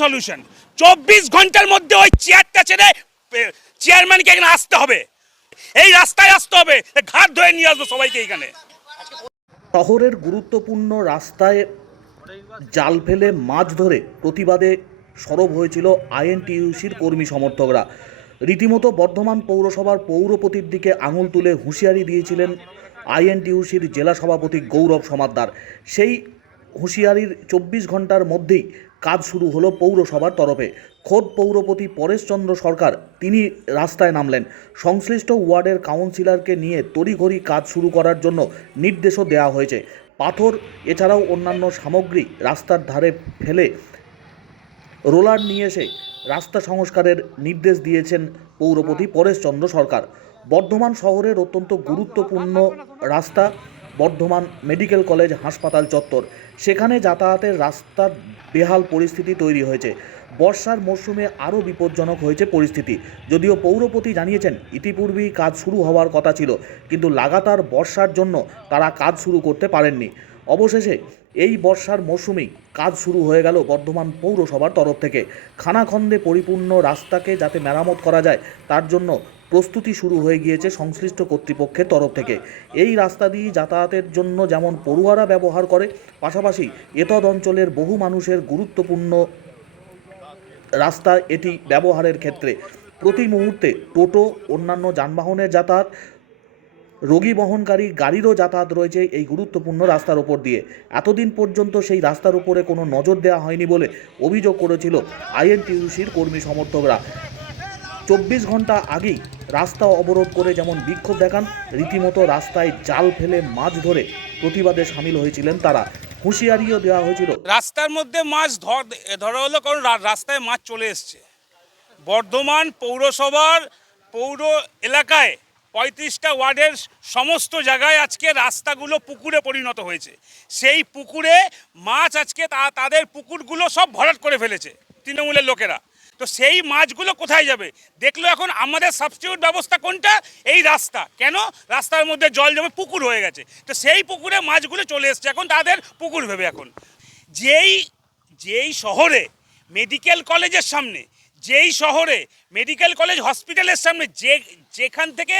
Solution চব্বিশ ঘণ্টার মধ্যে ওই চেয়ারটা ছেড়ে চেয়ারম্যানকে এখানে আসতে হবে। এই রাস্তায় আসতে হবে। ঘাট ধরে নিয়ে আসব সবাইকে এখানে। শহরের গুরুত্বপূর্ণ রাস্তায় জাল ফেলে মাছ ধরে প্রতিবাদে সরব হয়েছিল আইএনটিইউসির কর্মী সমর্থকরা। রীতিমতো বর্ধমান পৌরসভার পৌরপতির দিকে আঙুল তুলে হুঁশিয়ারি দিয়েছিলেন আইএনটিইউসির জেলা সভাপতি গৌরব সমাদ্দার। সেই হুঁশিয়ারির চব্বিশ ঘণ্টার মধ্যেই কাজ শুরু হলো পৌরসভার তরফে। খোদ পৌরপতি পরেশচন্দ্র সরকার তিনি রাস্তায় নামলেন। সংশ্লিষ্ট ওয়ার্ডের কাউন্সিলরকে নিয়ে তড়িঘড়ি কাজ শুরু করার জন্য নির্দেশও দেওয়া হয়েছে। পাথর, এছাড়াও অন্যান্য সামগ্রী রাস্তার ধারে ফেলে রোলার নিয়ে এসে রাস্তা সংস্কারের নির্দেশ দিয়েছেন পৌরপতি পরেশচন্দ্র সরকার। বর্ধমান শহরের অত্যন্ত গুরুত্বপূর্ণ রাস্তা বর্ধমান মেডিকেল কলেজ হাসপাতাল চত্বর। সেখানে যাতায়াতের রাস্তার বেহাল পরিস্থিতি তৈরি হয়েছে। বর্ষার মরশুমে আরও বিপজ্জনক হয়েছে পরিস্থিতি। যদিও পৌরপতি জানিয়েছেন, ইতিপূর্বেই কাজ শুরু হওয়ার কথা ছিল, কিন্তু লাগাতার বর্ষার জন্য তারা কাজ শুরু করতে পারেননি। অবশেষে এই বর্ষার মরশুমেই কাজ শুরু হয়ে গেল বর্ধমান পৌরসভার তরফ থেকে। খানাখন্দে পরিপূর্ণ রাস্তাকে যাতে মেরামত করা যায়, তার জন্য প্রস্তুতি শুরু হয়ে গিয়েছে সংশ্লিষ্ট কর্তৃপক্ষের তরফ থেকে। এই রাস্তা দিয়ে যাতায়াতের জন্য যেমন পড়ুয়ারা ব্যবহার করে, পাশাপাশি এতদ অঞ্চলের বহু মানুষের গুরুত্বপূর্ণ রাস্তা এটি ব্যবহারের ক্ষেত্রে। প্রতি মুহূর্তে টোটো, অন্যান্য যানবাহনের যাতায়াত, রোগী বহনকারী গাড়িরও যাতায়াত রয়েছে এই গুরুত্বপূর্ণ রাস্তার উপর দিয়ে। এতদিন পর্যন্ত সেই রাস্তার উপরে কোনো নজর দেওয়া হয়নি বলে অভিযোগ করেছিল আইএনটিউসির কর্মী সমর্থকরা। চব্বিশ ঘণ্টা আগেই রাস্তা অবরোধ করে যেমন বিক্ষোভ দেখান, রীতিমতো রাস্তায় জাল ফেলে মাছ ধরে প্রতিবাদে সামিল হয়েছিলেন তারা। হুঁশিয়ারিও দেওয়া হয়েছিল। রাস্তার মধ্যে মাছ ধর হলো কারণ রাস্তায় মাছ চলে এসছে। বর্ধমান পৌরসভার পৌর এলাকায় পঁয়ত্রিশটা ওয়ার্ডের সমস্ত জায়গায় আজকে রাস্তাগুলো পুকুরে পরিণত হয়েছে। সেই পুকুরে মাছ আজকে তাদের পুকুরগুলো সব ভরাট করে ফেলেছে তৃণমূলের লোকেরা। তো সেই মাছগুলো কোথায় যাবে? দেখল এখন আমাদের সাবস্টিটিউট ব্যবস্থা কোনটা? এই রাস্তা। কেন? রাস্তার মধ্যে জল জমে পুকুর হয়ে গেছে। তো সেই পুকুরে মাছগুলো চলে এসছে। এখন তাদের পুকুর ভেবে এখন। যেই যেই শহরে মেডিকেল কলেজের সামনে, যেই শহরে মেডিকেল কলেজ হসপিটালের সামনে যে, যেখান থেকে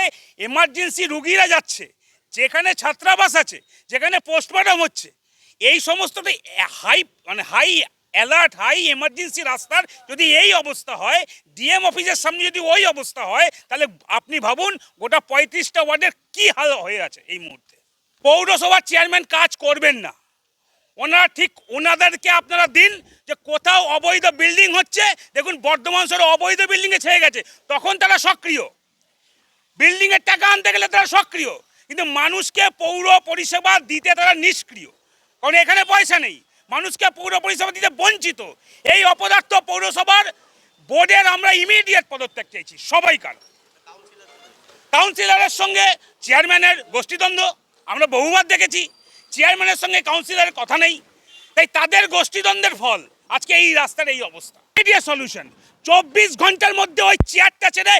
এমার্জেন্সি রুগীরা যাচ্ছে, যেখানে ছাত্রাবাস আছে, যেখানে পোস্টমর্টম হচ্ছে, এই সমস্তটা হাই মানে হাই অ্যালার্ট হাই এমার্জেন্সি রাস্তার যদি এই অবস্থা হয় ডিএম অফিসের সামনে যদি ওই অবস্থা হয়, তাহলে আপনি ভাবুন গোটা পঁয়ত্রিশটা ওয়ার্ডের কী হাল হয়ে আছে এই মুহূর্তে। পৌরসভার চেয়ারম্যান কাজ করবেন না। ওনারা ঠিক ওনাদেরকে আপনারা দিন যে কোথাও অবৈধ বিল্ডিং হচ্ছে, দেখুন বর্ধমান শহরে অবৈধ বিল্ডিংয়ে ছেয়ে গেছে, তখন তারা সক্রিয়। বিল্ডিংয়ের টাকা আনতে গেলে তারা সক্রিয়। কিন্তু মানুষকে পৌর পরিষেবা দিতে তারা নিষ্ক্রিয়। কারণ এখানে পয়সা নেই। মানুষকে পৌর পরিষেবা দিতে বঞ্চিত। এই অপদার্থ পৌরসভার বোর্ডের আমরা ইমিডিয়েট পদত্যাগ চাইছি সবাইকার কাউন্সিলরের সঙ্গে চেয়ারম্যানের গোষ্ঠীদ্বন্দ্ব, আমরা বহুবার দেখেছি চেয়ারম্যানের সঙ্গে কাউন্সিলরের কথা নেই। তাই তাদের গোষ্ঠীদ্বন্দ্বের ফল, আজকে এই রাস্তার এই অবস্থা। মিডিয়া সলিউশন চব্বিশ ঘণ্টার মধ্যে ওই চেয়ারটা ছেড়ে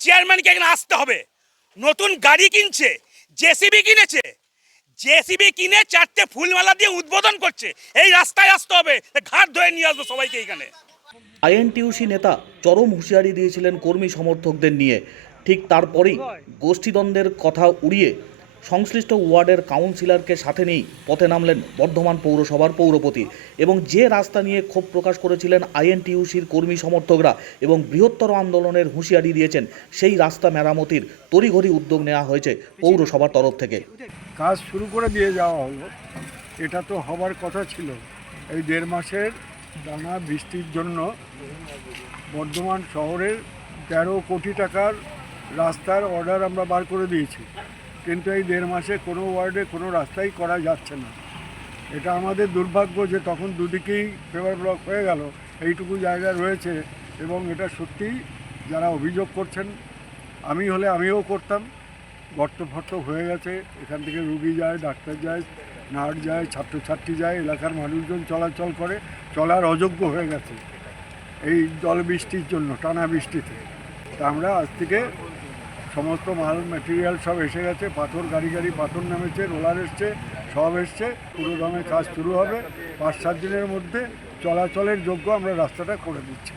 চেয়ারম্যানকে এখানে আসতে হবে। নতুন গাড়ি কিনছে, জেসিবি কিনেছে জেসিবি কিনে চারটে ফুলমালা দিয়ে উদ্বোধন করছে। এই রাস্তায় আসতে হবে। ঘাট ধরে নিয়ে আসব সবাইকে এখানে আইএনটিউসি নেতা চরম হুঁশিয়ারি দিয়েছিলেন কর্মী সমর্থকদের নিয়ে। ঠিক তারপরেই গোষ্ঠীদ্বন্দ্বের কথা উড়িয়ে সংশ্লিষ্ট ওয়ার্ডের কাউন্সিলরকে সাথে নিয়েই পথে নামলেন বর্ধমান পৌরসভার পৌরপতি এবং যে রাস্তা নিয়ে ক্ষোভ প্রকাশ করেছিলেন আইএনটিউসির কর্মী সমর্থকরা এবং বৃহত্তর আন্দোলনের হুঁশিয়ারি দিয়েছেন, সেই রাস্তা মেরামতির তড়িঘড়ি উদ্যোগ নেওয়া হয়েছে পৌরসভার তরফ থেকে। কাজ শুরু করে দিয়ে যাওয়া হলো। এটা তো হবার কথা ছিল। এই দেড় মাসের টানা বৃষ্টির জন্য বর্ধমান শহরের তেরো কোটি টাকার রাস্তার অর্ডার আমরা বার করে দিয়েছি। কিন্তু এই দেড় মাসে কোনো ওয়ার্ডে কোনো রাস্তাই করা যাচ্ছে না। এটা আমাদের দুর্ভাগ্য যে তখন দুদিকেই ফেভার ব্লক হয়ে গেল, এইটুকু জায়গা রয়েছে এবং এটা সত্যিই যারা অভিযোগ করছেন, আমি হলে আমিও করতাম গর্ত ফর্ত হয়ে গেছে, এখান থেকে রুগী যায়, ডাক্তার যায়, নার্স যায়, ছাত্রছাত্রী যায়, এলাকার মানুষজন চলাচল করে, চলার অযোগ্য হয়ে গেছে। এই জল বৃষ্টির জন্য, টানা বৃষ্টিতে। তা আমরা আজ থেকে সমস্ত মাল মেটেরিয়াল সব এসে গেছে। পাথর, গাড়ি গাড়ি, পাথর নামেছে রোলার এসছে, সব এসছে। পুরো দমে কাজ শুরু হবে। পাঁচ, সাত দিনের মধ্যে চলাচলের যোগ্য আমরা রাস্তাটা করে দিচ্ছি।